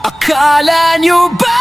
Akala nyo ba?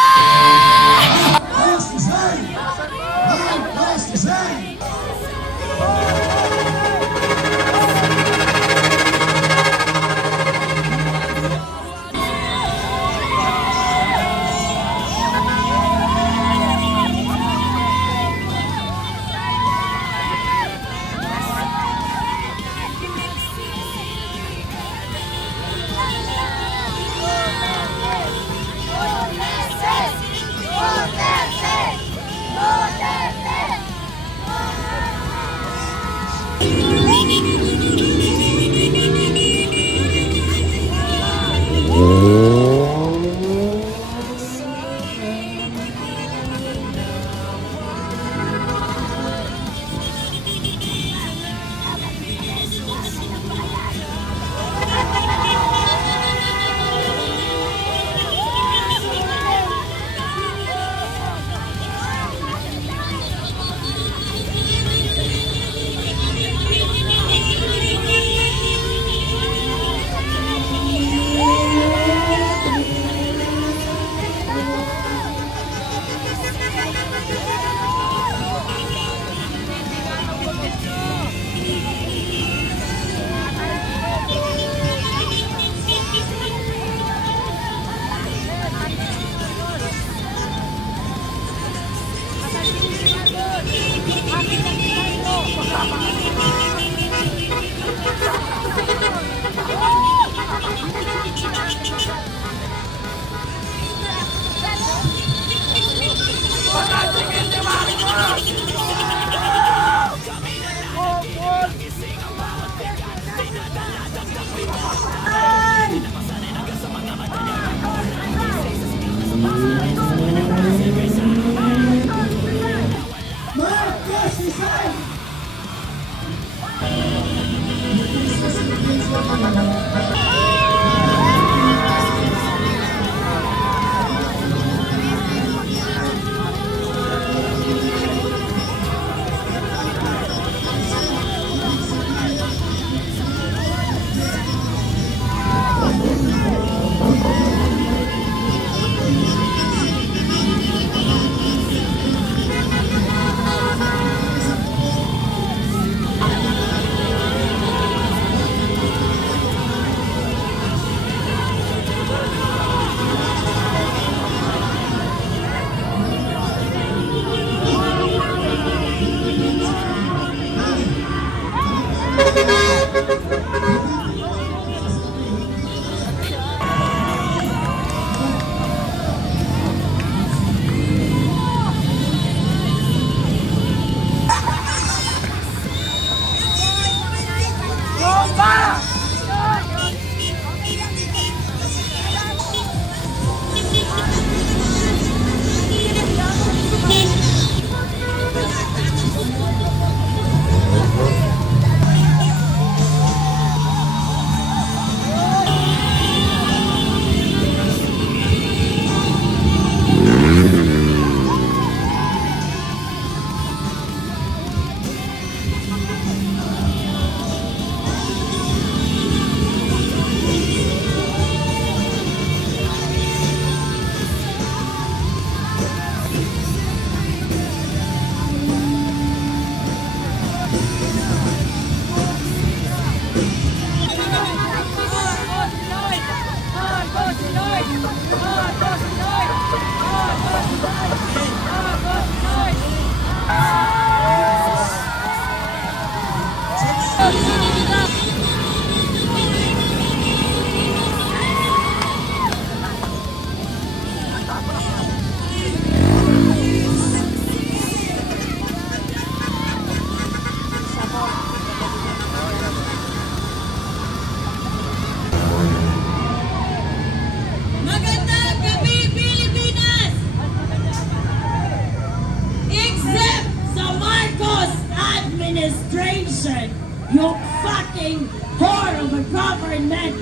administration, you fucking whore of a government.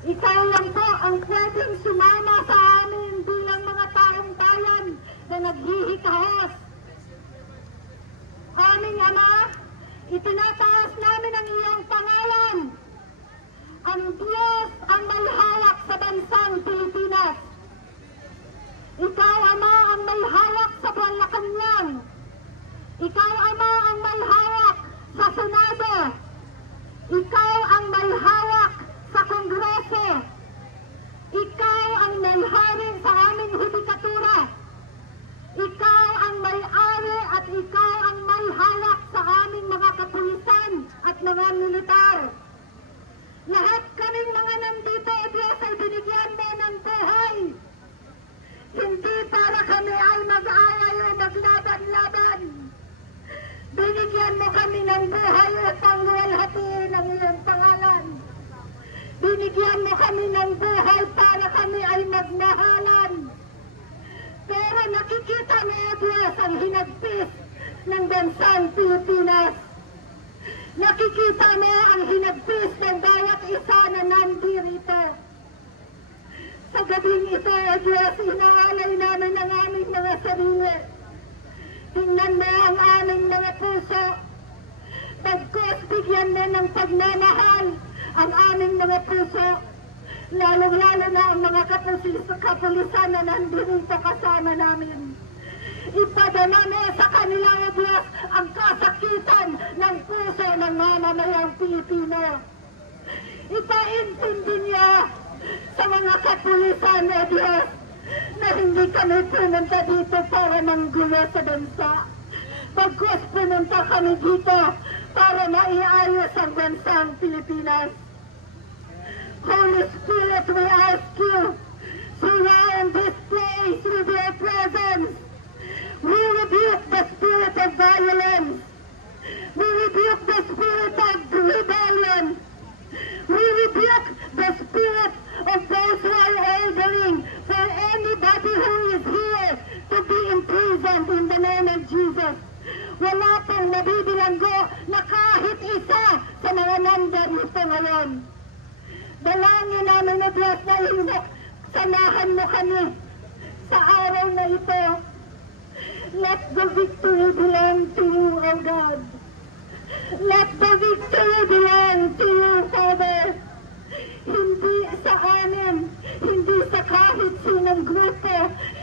Ikaw lang po ang pwedeng sumama sa amin bilang mga taong bayan na naghihikahos. Aming Ama, itinataas namin ang iyong pangalan. Ang Diyos ang malahawak sa buhay upang luwalhatiin ang iyong pangalan. Binigyan mo kami ng buhay para kami ay magmahalan. Pero nakikita mo, O Diyos, ang hinagpis ng bansang Pilipinas. Nakikita mo ang hinagpis ng bawat isa na nandirito. Sa gabing ito, O Diyos, inaalay namin ang aming mga sarili. Tingnan mo ang aming mga puso. Pagkos bigyan mo ng pagmamahal ang aming mga puso. Lalong-lalo na ang mga kapulisan na nandito kasama namin. Ipadama mo sa kanila, O Diyos, ang kasakitan ng puso ng mamamayang Pilipino. Ipaintindi niyo sa mga kapulisan, O Diyos, na hindi kami pumunta dito para manggulo sa bansa. Pagkos pumunta kami dito para maiayos ang bansang Pilipinas. Holy Spirit, we ask you, surround this place with your presence. We rebuke the spirit of violence. We rebuke the spirit of rebellion. We rebuke the spirit of those who are ordering for anybody who is here to be imprisoned in the name of Jesus. Wala pong nabibilanggo na kahit isa sa mga nandarito ngayon. Dalangin namin, O Diyos, na inok, samahan mo kami sa araw na ito. Let the victory belong to you, O God. Let the victory belong to you, Father. Hindi sa amin, hindi sa kahit sinong grupo,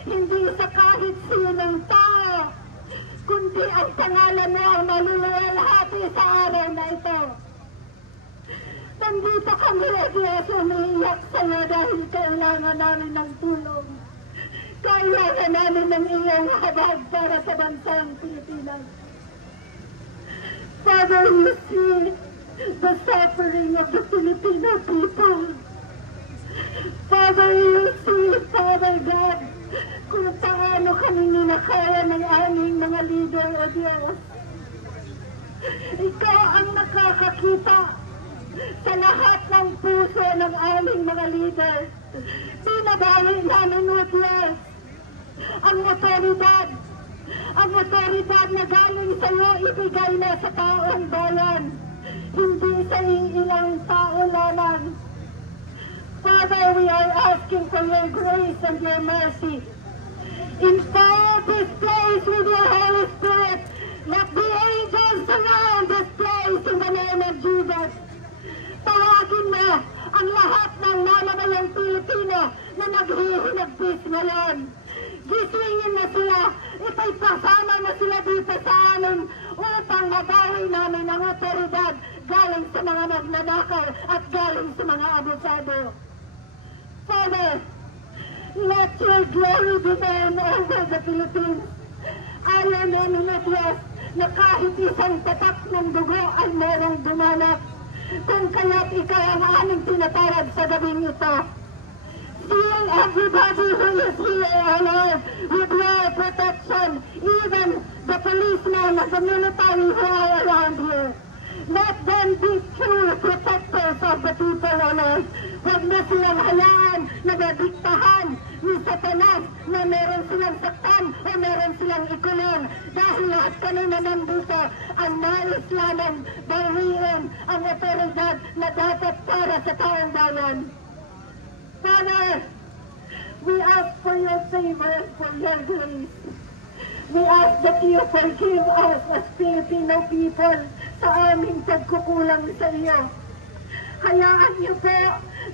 hindi sa kahit sinong tao, kundi ang pangalan mo ang maluluwalhati sa araw na ito. Nandito kami, O Diyos, umiiyak sa'yo dahil kailangan namin ng tulong. Kailangan namin ng iyong habag para sa bansang Pilipinas. Father, you see the suffering of the Filipino people. Father, you see, Father God, kung paano kami ninakaya ng aming mga leader, O Diyos. Ikaw ang nakakakita sa lahat ng puso ng aming mga leader. Pinabawi namin, O Diyos, ang otoridad na galing sa iyo, ibigay na sa taong bayan, hindi sa ilang tao lamang. Father, we are asking for your grace and your mercy. Inspire this place with your Holy Spirit. Let the angels surround this place in the name of Jesus. Tawagin mo ang lahat ng mamamayang Pilipino na naghihinagpis ngayon. Gisingin na sila, ipagpasama na sila dito sa amin upang mabawi namin ang otoridad galing sa mga magnanakaw at galing sa mga abusado. Father, let your glory be known over the Philippines. Ayaw namin, O Diyos, na kahit isang tatak ng dugo ay merong dumanap. Kung kaya't ikaw ang aming tinatawag sa gabing ito. Seal everybody who is here, O Lord, with your protection, even the policemen and the military who are around here. Let them be true protectors of the people, O Lord. Huwag na silang hayaan na nadiktahan ni Satanas na meron silang saktan o meron silang ikulong. Dahil lahat kami na nandito ang nais lamang bawiin ang otoridad na dapat para sa taong bayan. Father, we ask for your favor and for your grace. We ask that you forgive us as Filipino people sa aming pagkukulang sa iyo. Hayaan niyo po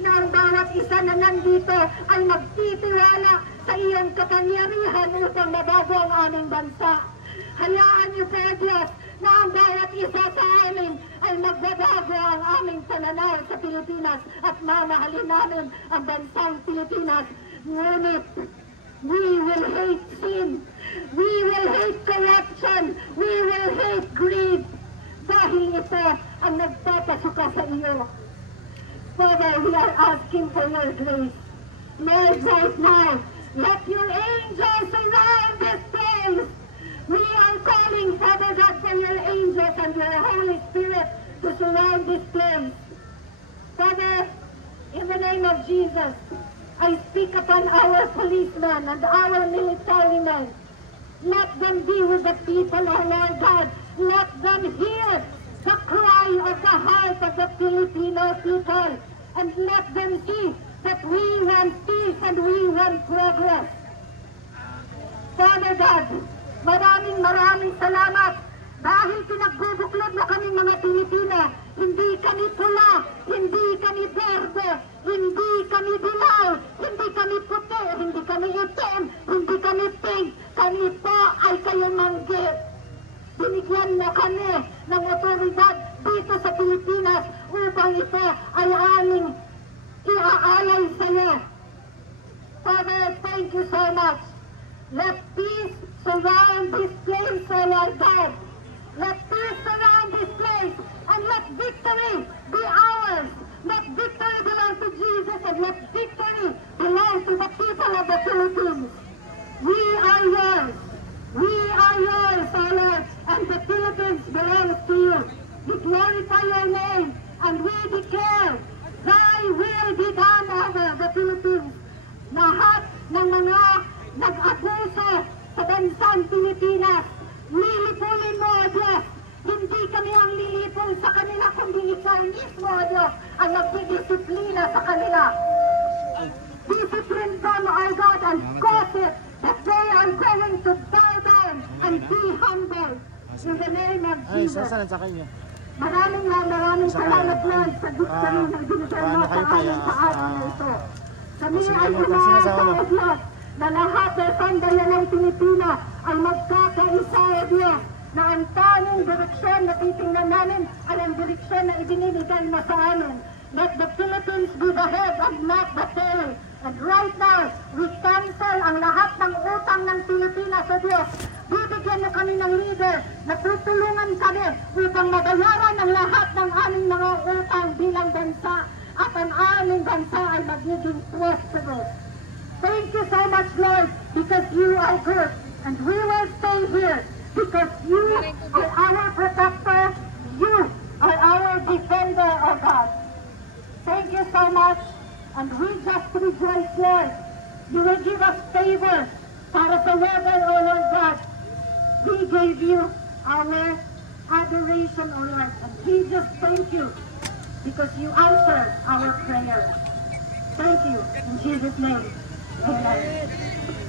na ang bawat isa na nandito ay magtitiwala sa iyong kapangyarihan upang mabago ang aming bansa. Hayaan niyo po, Diyos, na ang bawat isa sa amin ay magbabago ang aming pananaw sa Pilipinas at mamahalin namin ang bansang Pilipinas. Ngunit, we will hate sin. We will hate corruption. We will hate greed. Dahil ito ang nagpapasuka sa iyo. Father, we are asking for your grace. Lord, right now, let your angels surround this place. We are calling, Father God, for your angels and your Holy Spirit to surround this place. Father, in the name of Jesus, I speak upon our policemen and our military men. Let them be with the people, oh Lord God. Let them hear the cry of the heart of the Filipino people. And let them see that we want peace and we want progress. Father God, maraming salamat dahil pinagbubuklod na kami mga Pilipino. Hindi kami pula, hindi kami berde, hindi kami dilaw, hindi kami puti, hindi kami itim, hindi kami pink. Kami po ay kayumanggi. Binigyan mo kami ng otoridad dito sa Pilipinas upang ito ay aming iaalay sa iyo. Father, thank you so much. Let peace surround this place, O Lord God. Let peace surround this place, and let victory be ours. Let victory belong to Jesus, and let victory belong to the people of the Philippines. We are yours. We are yours, O Lord, and the Philippines belongs to you. We glorify your name, and we declare, Thy will be done over the Philippines. Lahat ng mga nag-abuso sa bansang Pilipinas, lilipulin mo, O Diyos. Hindi kami ang lilipol sa kanila, kundi ikaw mismo, O Diyos, ang nagdidisiplina sa kanila. Discipline them, O God, and cause it that they are going to bow down and be humble. In the name of Jesus. Maraming salamat, Lord, sa victory na binigyan mo sa amin sa araw na ito. Kami ay umaasa, Diyos, na lahat ng sambayanang Pilipino ay magkakaisa, O Diyos, na ang tanging direksyon na titingnan namin ay ang direksyon na ibinibigay mo sa amin. Let the Philippines be the head and not the tail. And right now, we cancel ang lahat ng utang ng Pilipinas, O Diyos. Bibigyan mo kami ng leader na tutulungan kami upang mabayaran ang lahat ng aming mga utang bilang bansa at ang aming bansa ay magiging prosperous. Thank you so much, Lord, because you are good. And we will stay here because you are our protector. You are our defender, O God. Thank you so much. And we just rejoice, Lord. You will give us favor para sa weather, O Lord God. We gave you our adoration, O Lord. And we just thank you because you answer our prayer. Thank you. In Jesus' name. Amen.